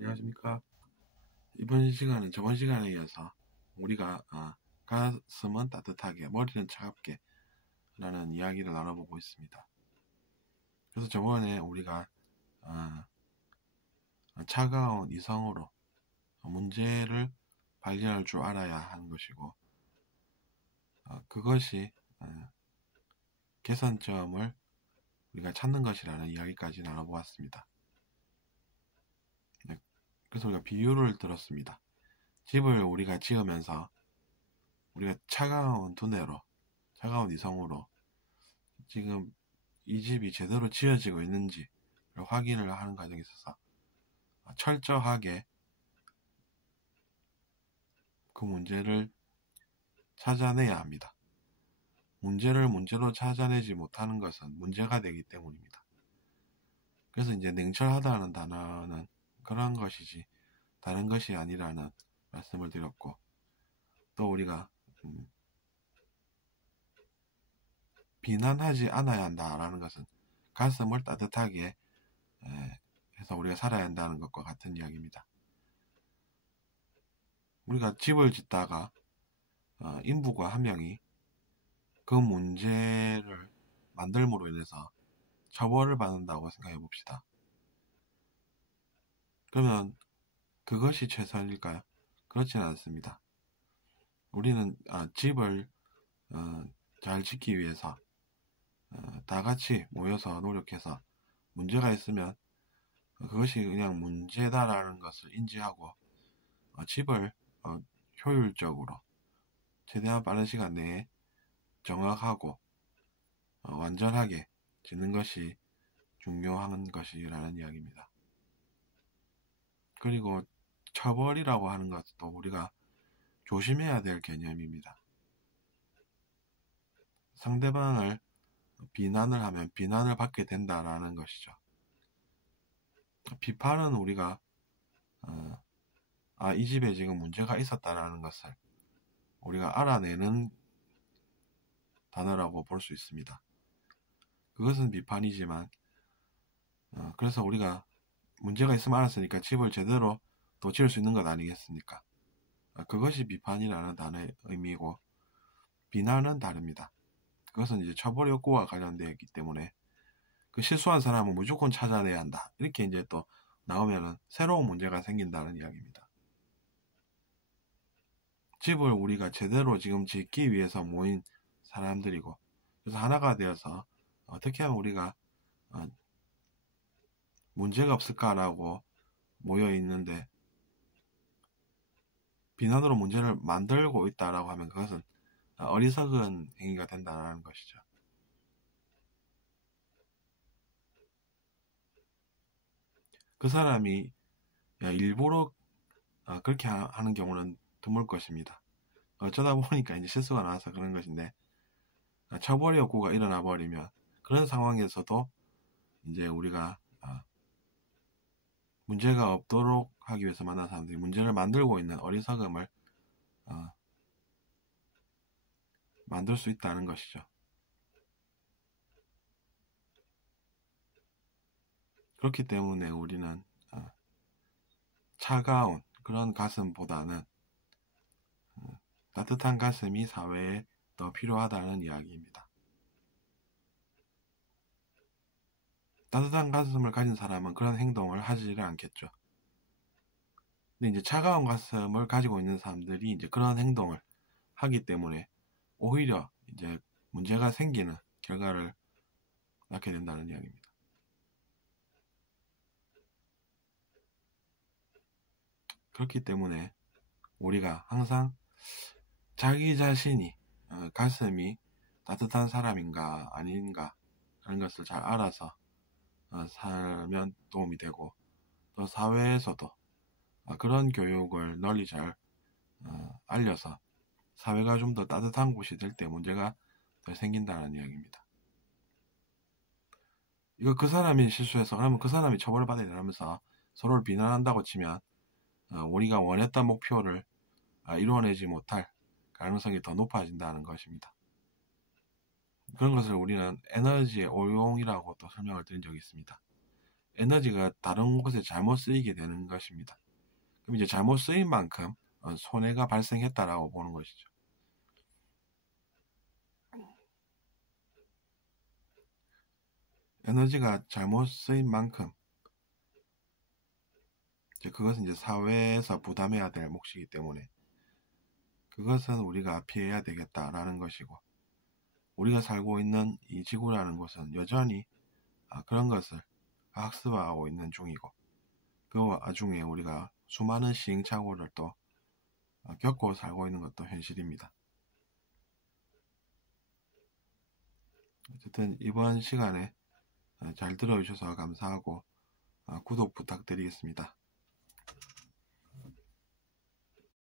안녕하십니까. 이번 시간은 저번 시간에 이어서 우리가 가슴은 따뜻하게 머리는 차갑게 라는 이야기를 나눠보고 있습니다. 그래서 저번에 우리가 차가운 이성으로 문제를 발견할 줄 알아야 하는 것이고 그것이 개선점을 우리가 찾는 것이라는 이야기까지 나눠보았습니다. 네, 그래서 우리가 비유를 들었습니다. 집을 우리가 지으면서 우리가 차가운 두뇌로 차가운 이성으로 지금 이 집이 제대로 지어지고 있는지 확인을 하는 과정에 있어서 철저하게 그 문제를 찾아내야 합니다. 문제를 문제로 찾아내지 못하는 것은 문제가 되기 때문입니다. 그래서 이제 냉철하다는 단어는 그런 것이지 다른 것이 아니라는 말씀을 드렸고, 또 우리가 비난하지 않아야 한다라는 것은 가슴을 따뜻하게 해서 우리가 살아야 한다는 것과 같은 이야기입니다. 우리가 집을 짓다가 인부가 한 명이 그 문제를 만들므로 인해서 처벌을 받는다고 생각해 봅시다. 그러면 그것이 최선일까요? 그렇지는 않습니다. 우리는 집을 잘 짓기 위해서 다 같이 모여서 노력해서 문제가 있으면 그것이 그냥 문제다라는 것을 인지하고 집을 효율적으로 최대한 빠른 시간 내에 정확하고 완전하게 짓는 것이 중요한 것이라는 이야기입니다. 그리고 처벌이라고 하는 것도 우리가 조심해야 될 개념입니다. 상대방을 비난을 하면 비난을 받게 된다라는 것이죠. 비판은 우리가 이 집에 지금 문제가 있었다라는 것을 우리가 알아내는 단어라고 볼 수 있습니다. 그것은 비판이지만 그래서 우리가 문제가 있으면 알았으니까 집을 제대로 또 지을 수 있는 것 아니겠습니까? 그것이 비판이라는 단어의 의미이고, 비난은 다릅니다. 그것은 이제 처벌 욕구와 관련되어 있기 때문에 그 실수한 사람은 무조건 찾아내야 한다, 이렇게 이제 또 나오면은 새로운 문제가 생긴다는 이야기입니다. 집을 우리가 제대로 지금 짓기 위해서 모인 사람들이고, 그래서 하나가 되어서 어떻게 하면 우리가 문제가 없을까라고 모여 있는데 비난으로 문제를 만들고 있다라고 하면 그것은 어리석은 행위가 된다는 것이죠. 그 사람이 일부러 그렇게 하는 경우는 드물 것입니다. 어쩌다 보니까 이제 실수가 나와서 그런 것인데, 처벌의 욕구가 일어나 버리면 그런 상황에서도 이제 우리가 문제가 없도록 하기 위해서 만난 사람들이 문제를 만들고 있는 어리석음을 만들 수 있다는 것이죠. 그렇기 때문에 우리는 차가운 그런 가슴보다는 따뜻한 가슴이 사회에 더 필요하다는 이야기입니다. 따뜻한 가슴을 가진 사람은 그런 행동을 하지를 않겠죠. 근데 이제 차가운 가슴을 가지고 있는 사람들이 이제 그런 행동을 하기 때문에 오히려 이제 문제가 생기는 결과를 낳게 된다는 이야기입니다. 그렇기 때문에 우리가 항상 자기 자신이 가슴이 따뜻한 사람인가 아닌가 하는 것을 잘 알아서 살면 도움이 되고, 또 사회에서도 그런 교육을 널리 잘 알려서 사회가 좀 더 따뜻한 곳이 될 때 문제가 더 생긴다는 이야기입니다. 이거 그 사람이 실수해서 그러면 그 사람이 처벌을 받아야 되면서 서로를 비난한다고 치면 우리가 원했던 목표를 이루어내지 못할 가능성이 더 높아진다는 것입니다. 그런 것을 우리는 에너지의 오용이라고 또 설명을 드린 적이 있습니다. 에너지가 다른 곳에 잘못 쓰이게 되는 것입니다. 그럼 이제 잘못 쓰인 만큼 손해가 발생했다라고 보는 것이죠. 에너지가 잘못 쓰인 만큼 그것은 이제 사회에서 부담해야 될 몫이기 때문에 그것은 우리가 피해야 되겠다라는 것이고, 우리가 살고 있는 이 지구라는 곳은 여전히 그런 것을 학습하고 있는 중이고, 그 와중에 우리가 수많은 시행착오를 또 겪고 살고 있는 것도 현실입니다. 어쨌든 이번 시간에 잘 들어주셔서 감사하고 구독 부탁드리겠습니다.